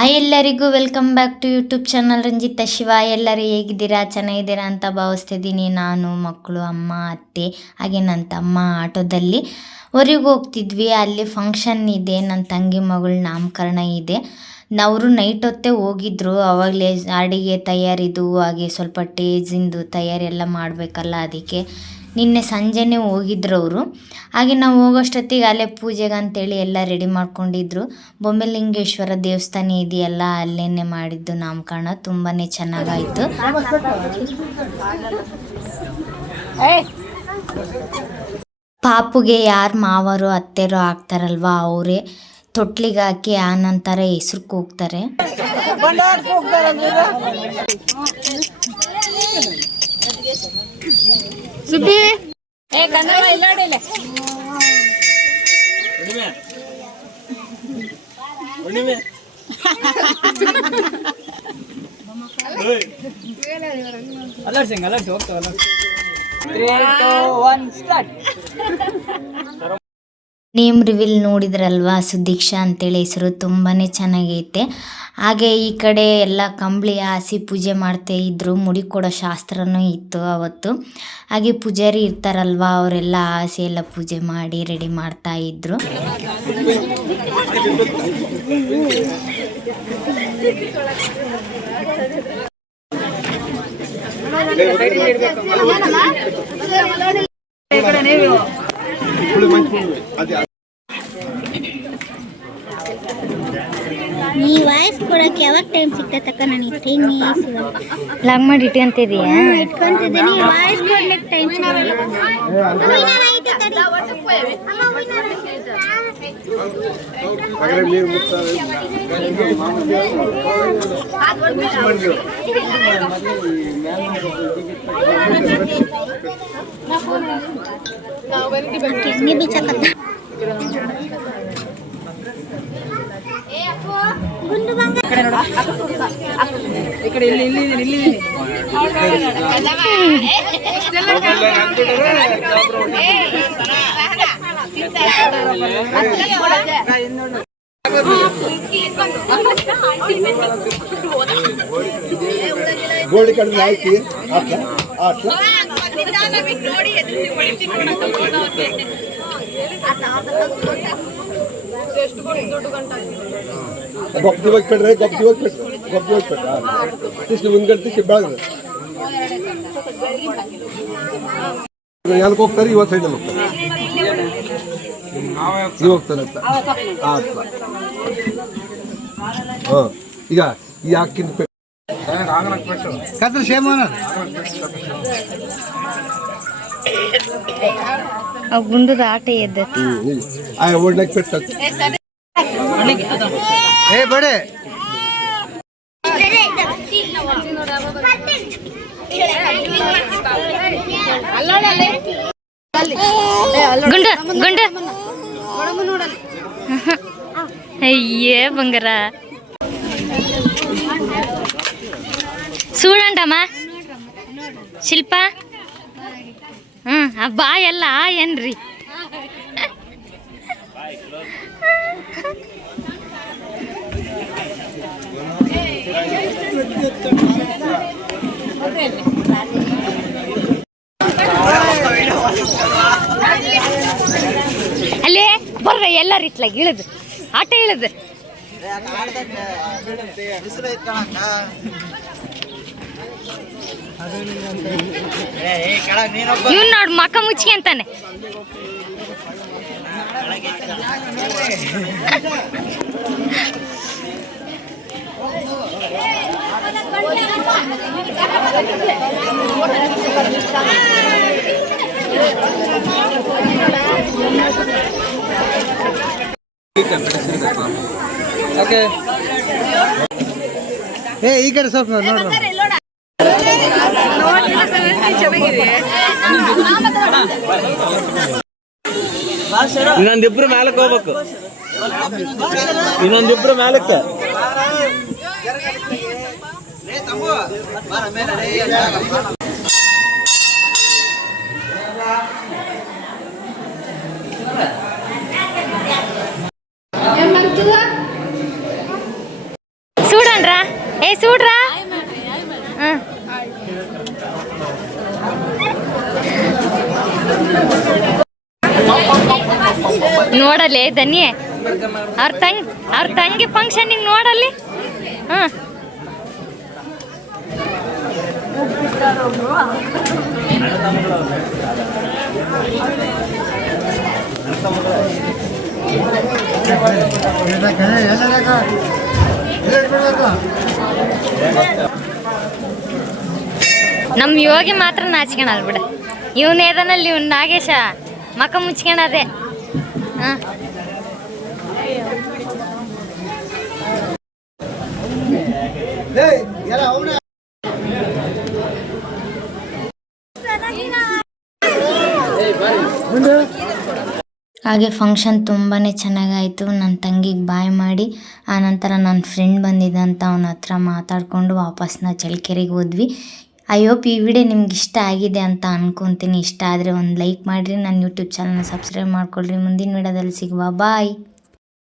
ಎಲ್ಲರಿಗೂ welcome back to YouTube channel Ranjitha Shiva. ಎಲ್ಲರೂ ಹೇಗಿದ್ದೀರಾ? ಚೆನ್ನಾಗಿದ್ದೀರಾ ಅಂತ ಭಾವಿಸ್ತಿದ್ದೀನಿ. ನಾನು, ಮಕ್ಕಳು, ಅಮ್ಮ, ಅತ್ತೆ ಹಾಗೆ ನನ್ನ ತಮ್ಮ ಆಟೋದಲ್ಲಿ ಹೊರಗೆ ಹೋಗ್ತಿದ್ವಿ. ಅಲ್ಲಿ ಫಂಕ್ಷನ್ ಇದೆ, ನನ್ನ ತಂಗಿ ಮಗಳ ನಾಮಕರಣ ಇದೆ. ಅವರು ನೈಟ್ ಹೊತ್ತೇ ಹೋಗಿದ್ರು. ಆವಾಗಲೇ ಅಡುಗೆ ತಯಾರಿದು ಹಾಗೆ ಸ್ವಲ್ಪ ಟೇಜಿಂದು ತಯಾರಿ ಎಲ್ಲ ಮಾಡಬೇಕಲ್ಲ, ಅದಕ್ಕೆ ನಿನ್ನೆ ಸಂಜೆನೇ ಹೋಗಿದ್ರು ಅವರು. ಹಾಗೆ ನಾವು ಹೋಗೋಷ್ಟೊತ್ತಿಗೆ ಅಲ್ಲೇ ಪೂಜೆಗೆ ಅಂತೇಳಿ ಎಲ್ಲ ರೆಡಿ ಮಾಡ್ಕೊಂಡಿದ್ರು. ಬೊಮ್ಮಲಿಂಗೇಶ್ವರ ದೇವಸ್ಥಾನ ಇದೆಯಲ್ಲ, ಅಲ್ಲೇನೆ ಮಾಡಿದ್ದು ನಾಮಕರಣ. ತುಂಬಾ ಚೆನ್ನಾಗಾಯಿತು. ಪಾಪುಗೆ ಯಾರು ಮಾವರು ಅತ್ತೆರೋ ಆಗ್ತಾರಲ್ವ, ಅವರೇ ತೊಟ್ಲಿಗೆ ಹಾಕಿ ಆ ನಂತರ ಹೆಸ್ರು ಕೂಗ್ತಾರೆ. ಸುಬ್ಬಿ ನೇಮ್ ರಿವೀಲ್ ನೋಡಿದ್ರಲ್ವಾ, ಸುದೀಕ್ಷಾ ಅಂತೇಳಿ ಹೆಸರು. ತುಂಬಾ ಚೆನ್ನಾಗೈತೆ. ಹಾಗೆ ಈ ಕಡೆ ಎಲ್ಲ ಕಂಬಳಿ ಹಾಸಿ ಪೂಜೆ ಮಾಡ್ತಾ ಇದ್ರು. ಮುಡಿ ಕೊಡೋ ಶಾಸ್ತ್ರನೂ ಇತ್ತು ಅವತ್ತು. ಹಾಗೆ ಪೂಜಾರಿ ಇರ್ತಾರಲ್ವ, ಅವರೆಲ್ಲ ಹಾಸಿ ಎಲ್ಲ ಪೂಜೆ ಮಾಡಿ ರೆಡಿ ಮಾಡ್ತಾ ಇದ್ರು. ಈ ವಾಯ್ಸ್ ಕೊಡಕ್ಕೆ ಯಾವಾಗ ಟೈಮ್ ಸಿಗ್ತಕ್ಕ? ನನಗೆ ಟೈಮ್ ಲಾಗ್ ಮಾಡಿ ಇಟ್ಕೊಂತಿದೀಯಾ? ಇಟ್ಕೊಂತಿದ್ದೀನಿ. ವಾಯ್ಸ್ ಕೊಡ್ಲಿಕ್ಕೆ ಟೈಮ್ ಸಿಗಲ್ಲ. ಗೋಲ್ಡ್ ಕಡೆ ಹಾಕಿ ಗೊಬ್ಬ ಹೋಗ್ಬಿಟ್ರೆ ಇಷ್ಟು ಮುಂದ್ಗಡೆ ಬೆಳಗ್ರೆ ಎಲ್ಗೆ ಹೋಗ್ತಾರೆ? ಇವತ್ತು ಸೈಡಲ್ಲಿ ಹೋಗ್ತಾರೆ, ನೀವು ಹೋಗ್ತಾರೆ ಅಂತ. ಹಾಂ, ಈಗ ಈ ಅಕ್ಕಿನ ಗುಂಡದ ಆಟ ಎದ್ದತಿ. ಒಳ್ಳೆಗೆ ಪೆಟ್ಟು ಬಡೆ ಗುಂಡ ಗುಂಡ ಅಯ್ಯೇ ಬಂಗಾರ ಸೂಡಂಟಮ್ಮ ಶಿಲ್ಪ. ಬಾ ಎಲ್ಲ ಏನ್ರಿ? ಅಲ್ಲೇ ಬರ್ರ ಎಲ್ಲಾರು ಇತ್ಲಾಗ ಇಳಿದು ಆಟ ಇಳಿದು ಇವ್ನು ನೋಡು ಮಕ್ಕ ಮುಚ್ಚಿಗೆ ಅಂತಾನೆ. ಈ ಕಡೆ ಸ್ವಲ್ಪ ನೋಡ್ರಿ. ಇನ್ನೊಂದಿಬ್ರು ಮ್ಯಾಲಕ್ಕೆ ಹೋಗ್ಬೇಕು, ಇನ್ನೊಂದಿಬ್ರು ಮ್ಯಾಲಕ್ಕೆ. ಸೂಡ್ರಾ ಸೂಡ್ರಾ ಹಾಂ ನೋಡಲ್ಲಿ ದನಿ ಅವ್ರ ತಂಗಿ ಫಂಕ್ಷನಿಗೆ ನೋಡಲ್ಲಿ ಹಾಂ ನಮ್ಮ ಯೋಗಿ ಮಾತ್ರ ನಾಚ್ಕೊಳಲ್ ಬಿಡ ಇವನ್ ಏದನಲ್ಲಿ ಇವ್ನು ನಾಗೇಶ ಮಕ ಮುಚ್ಕೊಳದೆ ಹಾಂ ಹಾಗೆ ಫಂಕ್ಷನ್ ತುಂಬಾ ಚೆನ್ನಾಗಾಯಿತು. ನನ್ನ ತಂಗಿಗೆ ಬಾಯ್ ಮಾಡಿ ಆನಂತರ ನನ್ನ ಫ್ರೆಂಡ್ ಬಂದಿದ್ದಂತ ಅವನ ಹತ್ರ ಮಾತಾಡಿಕೊಂಡು ವಾಪಸ್ ನಾವು ಚಳ್ಳಕೆರೆಗೆ ಹೋದ್ವಿ. ಐ ಹೋಪ್ ಈ ವಿಡಿಯೋ ನಿಮ್ಗೆ ಇಷ್ಟ ಆಗಿದೆ ಅಂತ ಅನ್ಕೊತೀನಿ. ಇಷ್ಟ ಆದರೆ ಒಂದು ಲೈಕ್ ಮಾಡಿರಿ, ನನ್ನ ಯೂಟ್ಯೂಬ್ ಚಾನಲ್ನ ಸಬ್ಸ್ಕ್ರೈಬ್ ಮಾಡ್ಕೊಳ್ರಿ. ಮುಂದಿನ ವಿಡಿಯೋದಲ್ಲಿ ಸಿಗುವ. ಬಾಯ್.